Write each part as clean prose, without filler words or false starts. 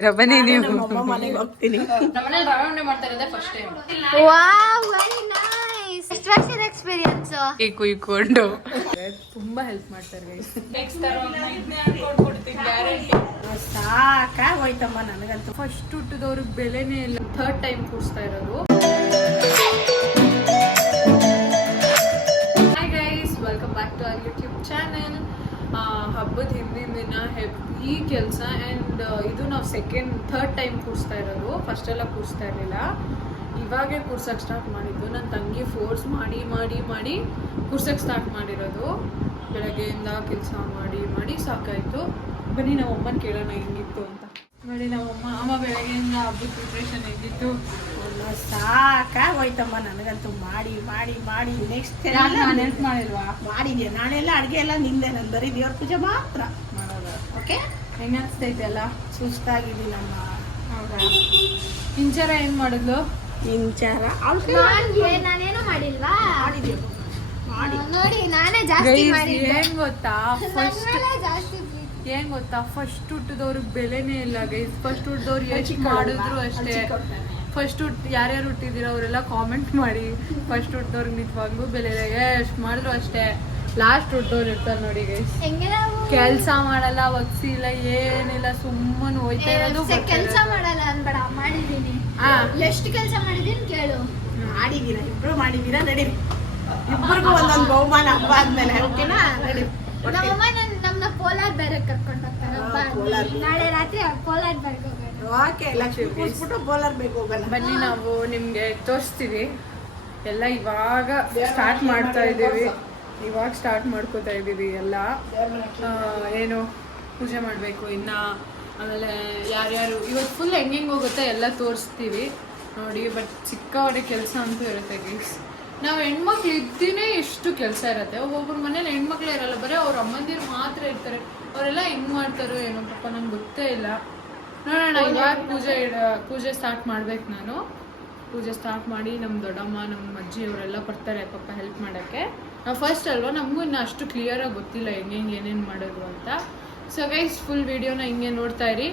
ಬನ್ನಿ ನೀವು. ನಮ್ಮಮ್ಮ ಮನೆಗೆ ಹೋಗ್ತೀನಿ. ನಮ್ಮನೇಲಿ ರವೆ ಉಂಡೆ ಮಾಡ್ತಾ ಇರೋದೇ first time. Wow very nice. ಎಷ್ಟು ವರ್ಷದ ಎಕ್ಸ್ಪೀರಿಯನ್ಸ್? ಕುಯ್ಕೊಂಡು ತುಂಬಾ ಹೆಲ್ಪ್ ಮಾಡ್ತಾರೆ ಗೈಸ್. ಸಾಕಾಗೋಯ್ತಮ್ಮ ನನಗಂತೂ. ಫಸ್ಟ್ ಹುಟ್ಟಿದವ್ರಿಗೆ ಬೆಲೆನೇ ಇಲ್ಲ. ಥರ್ಡ್ ಟೈಮ್ ಕೂರಿಸ್ತಾ ಇರೋದು. Hi guys, welcome back to our YouTube channel. ಹಬ್ಬದ ಹಿಂದಿನ ದಿನ ಹೆವಿ ಕೆಲಸ ಆ್ಯಂಡ್ ಇದು ನಾವು ಥರ್ಡ್ ಟೈಮ್ ಕೂರಿಸ್ತಾ ಇರೋದು. ಫಸ್ಟ್ ಎಲ್ಲ ಕೂರಿಸ್ತಾ ಇರಲಿಲ್ಲ, ಇವಾಗೇ ಕೂರ್ಸಕ್ಕೆ ಸ್ಟಾರ್ಟ್ ಮಾಡಿದ್ದು. ನನ್ನ ತಂಗಿ ಫೋರ್ಸ್ ಮಾಡಿ ಮಾಡಿ ಮಾಡಿ ಕೂರ್ಸಕ್ಕೆ ಸ್ಟಾರ್ಟ್ ಮಾಡಿರೋದು. ಬೆಳಗ್ಗೆಯಿಂದ ಕೆಲಸ ಮಾಡಿ ಮಾಡಿ ಸಾಕಾಯಿತು. ಬನ್ನಿ ನಾವು ಅಮ್ಮನ ಕೇಳೋಣ ಹೆಂಗಿತ್ತು ಅಂತ. ನೋಡಿ ಅಮ್ಮ ಬೆಳಗ್ಗೆಯಿಂದ ಹಬ್ಬದ ಪ್ರಿಪ್ರೇಷನ್ ಹೆಂಗಿತ್ತು. ಸಾಕಾಗೋಯ್ತಮ್ಮ ನನಗಂತೂ ಮಾಡಿ ಮಾಡಿ ಮಾಡಿ. ನೆಕ್ಸ್ಟ್ ನಾನು ಹೆಲ್ಪ್ ಮಾಡಿಲ್ವಾ? ಮಾಡಿದ್ಯಾ? ನಾಳೆಲ್ಲ ಅಡುಗೆ ಎಲ್ಲ ನಿಂದೆ, ನಾನು ಬರೀ ದೇವ್ರ ಪೂಜೆ ಮಾತ್ರ ಮಾಡೋದು. ಓಕೆ, ಹೆಂಗ ಅನಿಸ್ತೈತೆ ಅಲ್ಲ? ಸುಸ್ತಾಗಿದ್ದೀನಮ್ಮ. ಹೌದಾ? ಇಂಚರ ಏನು ಮಾಡಿದ್ಲು? ಇಂಚಾರ ನಾನೇನು ಮಾಡಿಲ್ವಾ? ಮಾಡಿದ್ಯಾ? ಮಾಡಿ ನೋಡಿ ನಾನೇ ಜಾಸ್ತಿ ಮಾಡಿದ್ದೆ. ಏನ್ ಗೊತ್ತಾ ಜಾಸ್ತಿ ಏನ್ ಗೊತ್ತಾ, ಫಸ್ಟ್ ಹುಟ್ಟಿದವ್ರಿಗೆ ಬೆಲೆನೇ ಇಲ್ಲ ಗೈಸ್. ಫಸ್ಟ್ ಹುಟ್ಟಿದವ್ರು ಎಷ್ಟು ಮಾಡಿದ್ರು ಅಷ್ಟೇ. ಫಸ್ಟ್ ಯಾರ್ಯಾರು ಹುಟ್ಟಿದಿರೋ ಅವರೆಲ್ಲ ಕಾಮೆಂಟ್ ಮಾಡಿ. ಫಸ್ಟ್ ಹುಟ್ಟಿದವ್ರಿಗೆ ನಿಜವಾಗ್ಲೂ ಬೆಲೆ ಇಲ್ಲ. ಎಷ್ಟು ಮಾಡಿದ್ರು ಅಷ್ಟೇ. ಲಾಸ್ಟ್ ಹುಟ್ಟಿದವ್ರು ಇರ್ತಾರೆ ನೋಡಿ ಗೈಸ್, ಕೆಲ್ಸ ಮಾಡಲ್ಲ, ಒಗ್ಸಿಲ್ಲ, ಏನಿಲ್ಲ, ಸುಮ್ಮನೆ ಹೋಯ್ತಾ ಇರೋದು. ಕೆಲಸ ಮಾಡಲ್ಲ ಅನ್ಬೇಡ, ಮಾಡಿದೀನಿ. ಎಷ್ಟು ಕೆಲಸ ಮಾಡಿದೀನಿ ಕೇಳು. ಮಾಡಿದ್ದೀರಾ? ಇಬ್ರು ಮಾಡಿದ್ದೀರಾ? ನಡಿ, ಇಬ್ಬರಿಗೂ ಒಂದೊಂದು ಬಹುಮಾನ ಹಬ್ಬ ಆದ್ಮೇಲೆ. ಓಕೆನಾ? ನಡಿ. ನಮ್ಮಮ್ಮ ನಮ್ನ ಕೋಲಾರ್ ಬೇರೆ ಕರ್ಕೊಂಡು ಹೋಗ್ತಾರೆ. ನಾಳೆ ರಾತ್ರಿ ಕೋಲಾರ್ ಬೇರೆ ಹೋಗೋಣ. ಓಕೆ, ಲಕ್ಷ್ಮಿ ಕೂರಿಸ್ಬಿಟ್ಟು ಬೋಲರ್ ಬೇಕು ಹೋಗೋಣ. ಬನ್ನಿ ನಾವು ನಿಮ್ಗೆ ತೋರಿಸ್ತೀವಿ ಎಲ್ಲ. ಇವಾಗ ಸ್ಟಾರ್ಟ್ ಮಾಡ್ತಾ ಇದ್ದೀವಿ. ಇವಾಗ ಸ್ಟಾರ್ಟ್ ಮಾಡ್ಕೋತಾ ಇದ್ದೀವಿ ಎಲ್ಲ. ಏನು ಪೂಜೆ ಮಾಡಬೇಕು ಇನ್ನು. ಆಮೇಲೆ ಯಾರ್ಯಾರು ಇವತ್ತು ಫುಲ್ ಹೆಂಗೆ ಹೋಗುತ್ತೆ ಎಲ್ಲ ತೋರಿಸ್ತೀವಿ ನೋಡಿ. ಬಟ್ ಚಿಕ್ಕವರಿಗೆ ಕೆಲಸ ಅಂತೂ ಇರುತ್ತೆ ಗೈಸ್. ನಾವು ಹೆಣ್ಮಕ್ಳು ಇದ್ದೀನೇ ಎಷ್ಟು ಕೆಲಸ ಇರುತ್ತೆ. ಒಬ್ಬೊಬ್ರ ಮನೇಲಿ ಹೆಣ್ಮಕ್ಳೇ ಇರಲ್ಲ, ಬರೀ ಅವ್ರ ಅಮ್ಮಂದಿರು ಮಾತ್ರ ಇರ್ತಾರೆ. ಅವರೆಲ್ಲ ಹೆಂಗೆ ಮಾಡ್ತಾರೋ ಏನೋ ಪಾಪ ನಂಗೆ ಗೊತ್ತೇ ಇಲ್ಲ. ನೋಡೋಣ. ಇವಾಗ ಪೂಜೆ ಸ್ಟಾರ್ಟ್ ಮಾಡ್ಬೇಕು ನಾನು. ಪೂಜೆ ಸ್ಟಾರ್ಟ್ ಮಾಡಿ ನಮ್ಮ ದೊಡ್ಡಮ್ಮ, ನಮ್ಮ ಅಜ್ಜಿ ಅವರೆಲ್ಲ ಬರ್ತಾರೆ ಪಾಪ ಹೆಲ್ಪ್ ಮಾಡೋಕ್ಕೆ. ನಾವು ಫಸ್ಟ್ ಅಲ್ವಾ, ನಮಗೂ ಇನ್ನು ಅಷ್ಟು ಕ್ಲಿಯರಾಗಿ ಗೊತ್ತಿಲ್ಲ ಹೆಂಗೆ ಏನೇನು ಮಾಡೋದು ಅಂತ. ಸೊ ಗೈಸ್, ಫುಲ್ ವಿಡಿಯೋನ ಹಿಂಗೆ ನೋಡ್ತಾ ಇರಿ.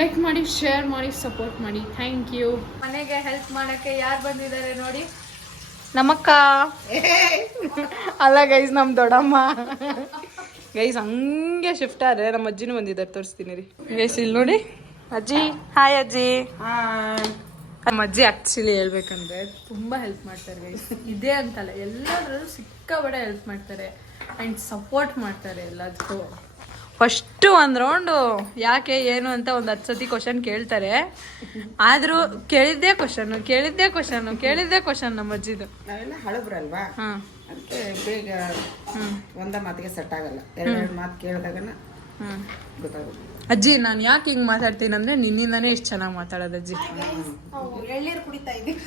ಲೈಕ್ ಮಾಡಿ, ಶೇರ್ ಮಾಡಿ, ಸಪೋರ್ಟ್ ಮಾಡಿ. Thank you. ಮನೆಗೆ ಹೆಲ್ಪ್ ಮಾಡೋಕ್ಕೆ ಯಾರು ಬಂದಿದ್ದಾರೆ ನೋಡಿ. ನಮ್ಮಕ್ಕ ಅಲ್ಲ ಗೈಸ್, ನಮ್ಮ ದೊಡ್ಡಮ್ಮ ಗೈಸ್. ಹಂಗೆ ಶಿಫ್ಟ್ ಆದರೆ ನಮ್ಮ ಅಜ್ಜಿನೂ ಬಂದಿದ್ದಾರೆ, ತೋರಿಸ್ತೀನಿ ರೀ ಗೈಸ್. ಇಲ್ಲಿ ನೋಡಿ ಅಜ್ಜಿ. ಹಾಯ್ ಅಜ್ಜಿ. ನಮ್ಮ ಅಜ್ಜಿ ಆ್ಯಕ್ಚುಲಿ ಹೇಳ್ಬೇಕಂದ್ರೆ ತುಂಬ ಹೆಲ್ಪ್ ಮಾಡ್ತಾರೆ ಗೈಸ್. ಇದೇ ಅಂತಲ್ಲ, ಎಲ್ಲದರಲ್ಲೂ ಸಿಕ್ಕಾಬಡೆ ಹೆಲ್ಪ್ ಮಾಡ್ತಾರೆ ಆ್ಯಂಡ್ ಸಪೋರ್ಟ್ ಮಾಡ್ತಾರೆ ಎಲ್ಲದಕ್ಕೂ. ಫಸ್ಟು ಒಂದು ರೌಂಡು ಯಾಕೆ ಏನು ಅಂತ ಒಂದು 10 ಸತಿ ಕ್ವಶನ್ ಕೇಳ್ತಾರೆ. ಆದರೂ ಕೇಳಿದ್ದೇ ಕ್ವಶನ್ ನಮ್ಮ ಅಜ್ಜಿದು. ನಾವೆಲ್ಲ ಹಳಬ್ರಲ್ವಾ, ಹಾಂ, ಅದಕ್ಕೆ ಬೇಗ ಒಂದ ಮಾತಿಗೆ ಸೆಟ್ ಆಗಲ್ಲ. ಎರಡು ಮಾತು ಕೇಳಿದಾಗನ ಗೊತ್ತಾಗುತ್ತೆ. ಅಜ್ಜಿ ನಾನು ಯಾಕೆ ಹಿಂಗೆ ಮಾತಾಡ್ತೀನಿ ಅಂದರೆ ನಿನ್ನಿಂದಾನೇ ಇಷ್ಟು ಚೆನ್ನಾಗಿ ಮಾತಾಡೋದು ಅಜ್ಜಿ. ಎಳ್ಳೀರು ಕುಡಿತಾ ಇದ್ದೀವಿ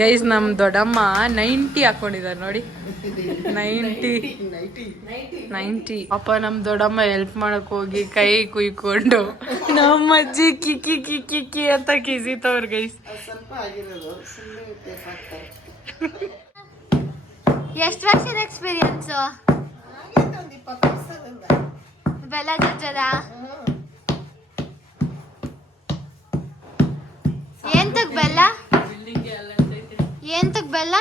ಗೈಸ್. ನಮ್ಮ ದೊಡ್ಡಮ್ಮ 90 ಹಾಕೊಂಡಿದ್ದಾರೆ ನೋಡಿ. 90 ಪಾಪ ನಮ್ಮ ದೊಡ್ಡಮ್ಮ ಹೆಲ್ಪ್ ಮಾಡಕ್ ಹೋಗಿ ಕೈ ಕುಯ್ಕೊಂಡು ನಮ್ಮ ಅಜ್ಜಿ ಕಿಕ್ಕಿ ಕಿಕ್ಕಿ ಕಿಕ್ಕಿ ಅಂತ ಕಿಸಿತವ್ರು ಗೈಸ್. ಸ್ವಲ್ಪ ಆಗಿರೋದು ಸುಮ್ಮನೆ ಹಾಕ್ತಾರೆ. ಎಷ್ಟು ವರ್ಷದ ಎಕ್ಸ್ಪೀರಿಯನ್ಸ್? ಒಂದು 20 ವರ್ಷದಿಂದ. ಬೆಲ್ಲ ಜಜ್ಜದ? ಎಂತಕ್ ಬೆಲ್ಲ? ಎಂತಕ್ ಬೆಲ್ಲ?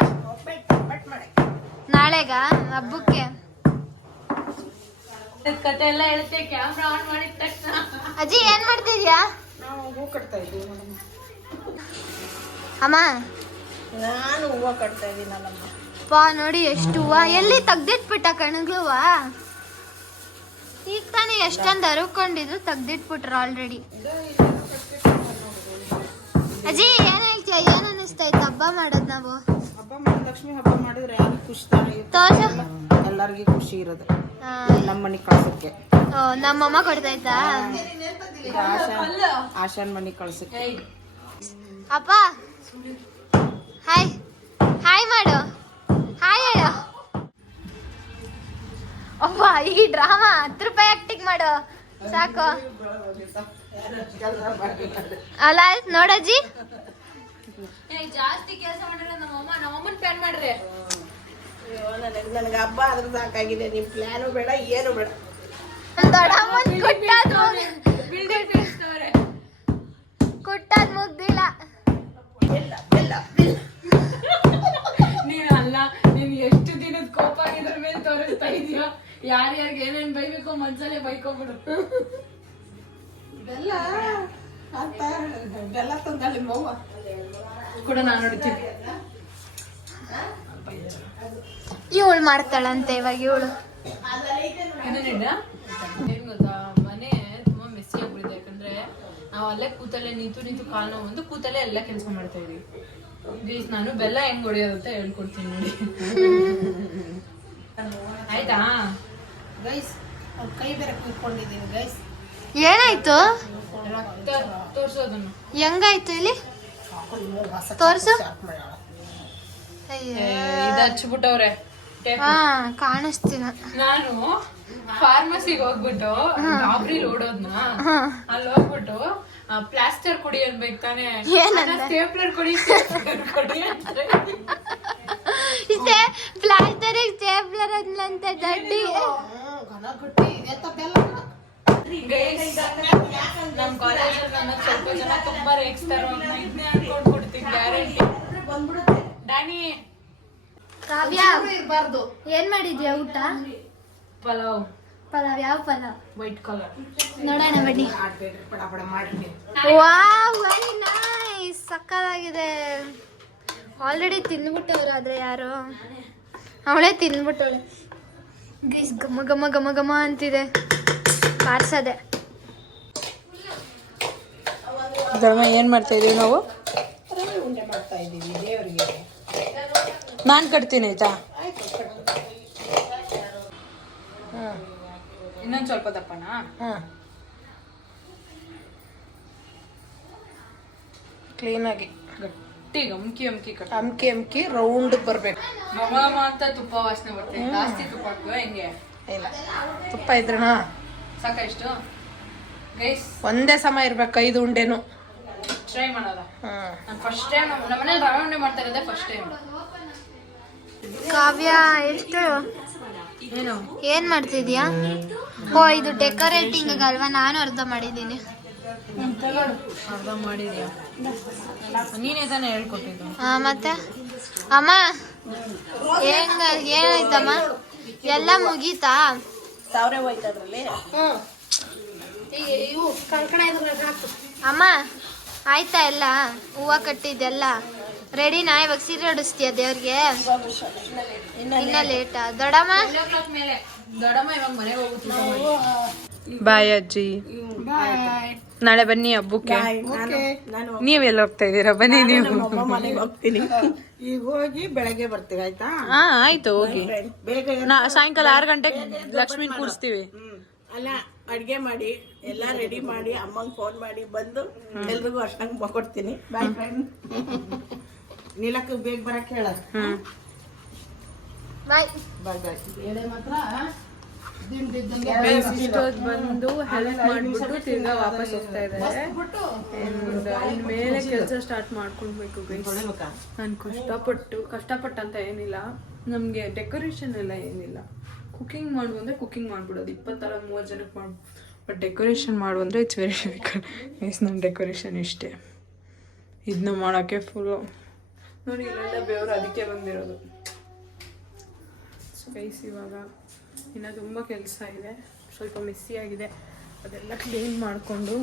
ನಾಳೆಗ ಹಬ್ಬಕ್ಕೆ ಕತೆ ಎಲ್ಲ ಹೇಳ್ತೆ. ಕ್ಯಾಮ್ರಾ ಆನ್ ಮಾಡಿದ ತಕ್ಷಣ ಅಜ್ಜಿ ಏನ್ ಮಾಡ್ತಿದ್ಯಾ? ನಾವು ಹೂ ಕಟ್ತಾ ಇದ್ದೀವಿ. ಅಮ್ಮ ನಾನು ಹೂವು ಕಟ್ತಾ ಇದ್ದೀನಲ್ಲಮ್ಮ. ಪಾ ನೋಡಿ ಎಷ್ಟು ಹೂವ. ಎಲ್ಲಿ ತೆಗ್ದಿಟ್ಬಿಟ್ಟ ಕಣಗ್ಲುವ? ಈಗ ತಾನೇ ಎಷ್ಟೊಂದು ಅರುಕೊಂಡಿದ್ರು, ತೆಗ್ದಿಟ್ಬಿಟ್ರ ಆಲ್ರೆಡಿ. ಅಜ್ಜಿ ಏನ್ ಹೇಳ್ತೀಯ? ಏನ್ ಅನಿಸ್ತೈತೆ ಹಬ್ಬ ಮಾಡೋದು ನಾವು? ಹಬ್ಬ ಮಾಡಿ, ಲಕ್ಷ್ಮಿ ಹಬ್ಬ ಮಾಡಿದ್ರೆ ಯಾರು ಖುಷಿ ತಾನೆ, ಎಲ್ಲರಿಗೂ ಖುಷಿ ಇರೋದು. ನಮ್ಮ ಮನೆ ಕಳ್ಸಕ್ಕೆ ನಮ್ಮಮ್ಮ ಕೊಡ್ತಾಯ್ತಾ? ಆಶಾನ್ ಮನೆ ಕಳ್ಸಕ್ಕೆ. ಅಪ್ಪ ಹಾಯ್ ಹಾಯ್ ಮಾಡು, ಹಾಯ್ ಹೇಳು. ಅಪ್ಪ ಈ ಡ್ರಾಮಾ 10 ರೂಪಾಯಿ ಆಕ್ಟಿಂಗ್ ಮಾಡು ಸಾಕು. ಅಲ್ಲ ನೋಡಜ್ಜಿ, ಜಾಸ್ತಿ ಕೆಲಸ ಮಾಡಿದ್ರೆ ನಮ್ಮಮ್ಮನ ಪ್ಲಾನ್ ಮಾಡ್ರಿ. ನನಗೆ ಹಬ್ಬ ಆದ್ರೂ ಸಾಕಾಗಿದೆ. ನಿಮ್ ಪ್ಲಾನು ಬೇಡ, ಏನು ಬೇಡ. ದೊಡ್ಡಮ್ಮನ್ ಕೊಟ್ಟಾದ್ರು ಬೈಕೊಂಬಿಡು. ಬೆಲ್ಲ ಅಂತ ಬೆಲ್ಲ ತಂದಲ್ಲಿ ಮವ್ವ ಕೂಡ ನಾನು ನೋಡ್ತೀನಿ. ಇವಳು ಮಾಡ್ತಾಳಂತೆ ಇವಾಗ ಇವಳು. ಏನ್ ಗೊತ್ತಾ, ಮನೆ ತುಂಬಾ ಮೆಸ್ಸಿ ಆಗ್ಬಿಡುತ್ತೆ. ಯಾಕಂದ್ರೆ ನಾವು ಅಲ್ಲೇ ಕೂತಲ್ಲೇ ನಿಂತು ಕಾಲ್ ನೋವು ಒಂದು ಕೂತಲ್ಲೇ ಎಲ್ಲ ಕೆಲಸ ಮಾಡ್ತಾ ಇದೀವಿ. ಪ್ಲೀಸ್ ನಾನು ಬೆಲ್ಲ ಹೆಂಗ್ ಹೊಡಿಯೋದು ಅಂತ ಹೇಳ್ಕೊಡ್ತೀನಿ ನೋಡಿ. ಆಯ್ತಾ ಗೈಸ್? ಕೈ ಬೇರೆ ಕುಯ್ಕೊಂಡಿದ್ದೀನಿ ಗೈಸ್. ಏನಾಯ್ತು? ರಕ್ತ ತೋರ್ಸೋದನ್ನು ಹೆಂಗಾಯ್ತು ಇಲ್ಲಿ ತೋರ್ಸು. ಇದು ಹಚ್ಬಿಟ್ಟವ್ರೆ. ಹಾ ಕಾಣಿಸ್ತೀನ. ನಾನು ಫಾರ್ಮಸಿಗೆ ಹೋಗ್ಬಿಟ್ಟು ಗಾಬ್ರಿಲ್ ಓಡೋದ್ನ ಅಲ್ಲಿ ಹೋಗ್ಬಿಟ್ಟು ಪ್ಲಾಸ್ಟರ್ ಕೊಡಿ ಅನ್ಬೇಕು ತಾನೆ. ಸ್ಟೇಪ್ಲರ್ ಕೊಡಿ ಕೊಡಿ ಅಂದ್ರೆ ಪ್ಲಾಸ್ಟರ್ ಸ್ಟೇಪ್ಲರ್ ಅಂದ್ಲಂತೆ ದಡ್ಡಿ. ನಮ್ ಕಾಲೇಜಲ್ಲಿ ನನ್ನ ಸ್ವಲ್ಪ ಜನ ತುಂಬಾ ರೇಗಿಸ್ತಾರೋ ಇದನ್ನೇ ಅನ್ಕೊಂಡ್ಬಿಡ್ತೀನಿ ಗ್ಯಾರಂಟಿ. ಡ್ಯಾನಿ ಕಾವ್ಯ ಇರ್ಬಾರ್ದು. ಏನ್ ಮಾಡಿದ್ಯಾ ಊಟ? ಪಲಾವ್. ಪಲಾವ್? ಯಾವ ಪಲಾವ್? White colour. ನೋಡೋಣ ಬನ್ನಿ. ಮಾಡಿ ವಾವ್ ವೆರಿ ನೈಸ್, ಸಕ್ಕತ್ತಾಗಿದೆ. ಆಲ್ರೆಡಿ ತಿಂದ್ಬಿಟ್ಟವ್ರು, ಆದ್ರೆ ಯಾರು ಅವಳೇ ತಿಂದ್ಬಿಟ್ಟವಳೆ. ಗೈಸ್ ಘಮ ಘಮ ಘಮ ಘಮ ಅಂತಿದೆ. ಬಾರ್ಸದೆ. ಏನ್ ಮಾಡ್ತಾ ಇದೀವಿ ನಾವು? ಉಂಡೆ ಮಾಡ್ತಾ ಇದ್ದೀವಿ ದೇವರಿಗೆ. ನಾನ್ ಕಟ್ತೀನಿ ಆಯ್ತಾ? ಇನ್ನೊಂದ್ ಸ್ವಲ್ಪ ದಪ್ಪನಾ? ಕ್ಲೀನಾಗಿ ಗಟ್ಟಿಗೆ ಅಮ್ಕಿ ಕಟ್. ಅಮ್ಕಿ ರೌಂಡ್ ಬರ್ಬೇಕು. ಮಮ ಅಂತ ತುಪ್ಪ ವಾಸನೆ ಬರ್ತದೆ. ಜಾಸ್ತಿ ತುಪ್ಪ ಹಾಕುವ ಹೆಂಗೆ? ಇಲ್ಲ ತುಪ್ಪ ಇದ್ರಣ ಸಾಕ ಇಷ್ಟು ಗೈಸ್. ಒಂದೇ ಸಮ ಇರ್ಬೇಕು 5 ಉಂಡೆನು. ಟ್ರೈ ಮಾಡೋದ? ನಾನು ಫಸ್ಟ್ ಟೈಮ್ ನಮ್ಮ ಮನೇಲಿ ರವೆ ಉಂಡೆ ಮಾಡ್ತಾ ಇರೋದೇ ಫಸ್ಟ್ ಟೈಮ್. ಕಾವ್ಯ ಎಷ್ಟು ಏನು ಏನ್ ಮಾಡ್ತಿದ್ಯಾ? ಓ ಇದು ಡೆಕೋರೇಟಿಂಗ್ ಅಲ್ವಾ? ನಾನು ಅರ್ಧ ಮಾಡಿದ್ದೀನಿ. ಅರ್ಧ ಮಾಡಿದ್ಯಾ? ನೀನೇ ತಾನೇ ಹೇಳ್ಕೊಟ್ಟಿದ್ದು. ಹಾ ಮತ್ತೆ ಅಮ್ಮ ಹೆಂಗ ಏನಾಯ್ತಮ್ಮ? ಎಲ್ಲ ಮುಗೀತಾ? ಸಾವಿರ ಹೋಯ್ತು ಅದ್ರಲ್ಲಿ. ಇವು ಕಂಕಣ ಇದ್ರಲ್ಲಿ ಹಾಕು. ಅಮ್ಮ ಆಯ್ತಾ ಎಲ್ಲ? ಹೂವು ಕಟ್ಟಿದ್ದೆಲ್ಲ ರೆಡಿನಾ? ಇವಾಗ ಸೀರೆ ಉಡಿಸ್ತೀಯ ದೇವ್ರಿಗೆ? ಇನ್ನ ಲೇಟಾ? ದೊಡ್ಡಮ್ಮ ಮೇಲೆ ದೊಡ್ಡಮ್ಮ ಇವಾಗ ಮನೆಗೆ ಹೋಗುತ್ತೀವಿ. ಬಾಯ್ ಅಜ್ಜಿ, ನಾಳೆ ಬನ್ನಿ ಹಬ್ಬಕ್ಕೆ. ನೀವೆಲ್ಲ ಹೋಗ್ತಾ ಇದ್ದೀರಾ? ಬನ್ನಿ ನೀವು. ಮನೆಗೆ ಹೋಗ್ತೀನಿ. ಈಗ ಹೋಗಿ ಬೆಳಗ್ಗೆ ಬರ್ತೀವಿ ಆಯ್ತಾ? ಹಾ ಆಯ್ತು ಹೋಗಿ. ಬೇಗ ಸಾಯಂಕಾಲ 6 ಗಂಟೆಗೆ ಲಕ್ಷ್ಮೀನ್ ಕೂರಿಸ್ತೀವಿ. ಅಲ್ಲ ಅಡ್ಗೆ ಮಾಡಿ ಎಲ್ಲ ರೆಡಿ ಮಾಡಿ ಅಮ್ಮಂಗೆ ಫೋನ್ ಮಾಡಿ ಬಂದು ಎಲ್ರಿಗೂ ಅಷ್ಟಂಗೆ ಕೊಡ್ತೀನಿ. Boy friend. ನೀಲಕ್ಕೆ ಬೇಗ ಬರಕ್ಕೆ ಹೇಳ. ಬಾಯ್ ಬಾಯ್ ಬಾಯ್. ಎಡೆ ಮಾತ್ರ ಇಷ್ಟೊತ್ತು ಬಂದು ಹೆಲ್ಪ್ ಮಾಡ್ಬಿಟ್ಟು ತಿರ್ಗಾ ವಾಪಸ್ ಹೋಗ್ತಾ ಇದ್ದಾರೆ. ಮೇಲೆ ಕೆಲಸ ಸ್ಟಾರ್ಟ್ ಮಾಡ್ಕೊಳ್ಬೇಕು ಗೈಸ್. ನಾನು ಕಷ್ಟಪಟ್ಟು ಅಂತ ಏನಿಲ್ಲ, ನಮಗೆ ಡೆಕೋರೇಷನ್ ಎಲ್ಲ ಏನಿಲ್ಲ. ಕುಕಿಂಗ್ ಮಾಡು ಅಂದರೆ ಕುಕಿಂಗ್ ಮಾಡ್ಬಿಡೋದು. 20-30 ಜನಕ್ಕೆ ಮಾಡ್ಬೋದು. ಬಟ್ ಡೆಕೋರೇಷನ್ ಮಾಡು ಅಂದರೆ ಇಟ್ಸ್ ವೆರಿ ಡಿಫಿಕಲ್ಟ್ ಗೈಸ್. ನನ್ನ ಡೆಕೋರೇಷನ್ ಇಷ್ಟೇ. ಇದನ್ನ ಮಾಡೋಕ್ಕೆ ಫುಲ್ಲು ನೋಡಿ ಇಲ್ಲೆಲ್ಲ ಬೆವರು ಅದಕ್ಕೆ ಬಂದಿರೋದು. ಸೊ ಗೈಸ್ ಇವಾಗ ಇನ್ನು ತುಂಬ ಕೆಲಸ ಇದೆ, ಸ್ವಲ್ಪ ಮೆಸ್ಸಿ ಆಗಿದೆ. ಅದೆಲ್ಲ ಕ್ಲೀನ್ ಮಾಡಿಕೊಂಡು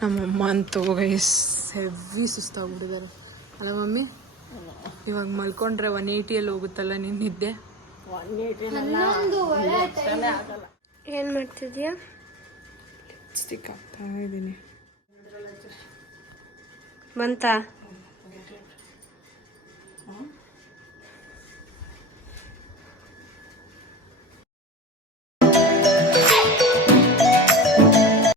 ನಮ್ಮಮ್ಮ ಅಂತೂ ಗೈಸ್ ಹೆವಿ ಸುಸ್ತಾಗ್ಬಿಟ್ಟಿದ್ದಾರೆ ಅಲ್ಲ ಮಮ್ಮಿ? ಇವಾಗ ಮಲ್ಕೊಂಡ್ರೆ 180 ಹೋಗುತ್ತಲ್ಲ ನಿನ್ನಿದ್ದೆ. ಏನ್ ಮಾಡ್ತಿದ್ಯಾ? ಸ್ಟಿಕ್ ಆಗ್ತಾ ಇದ್ದೀನಿ. ಬಂತಾ?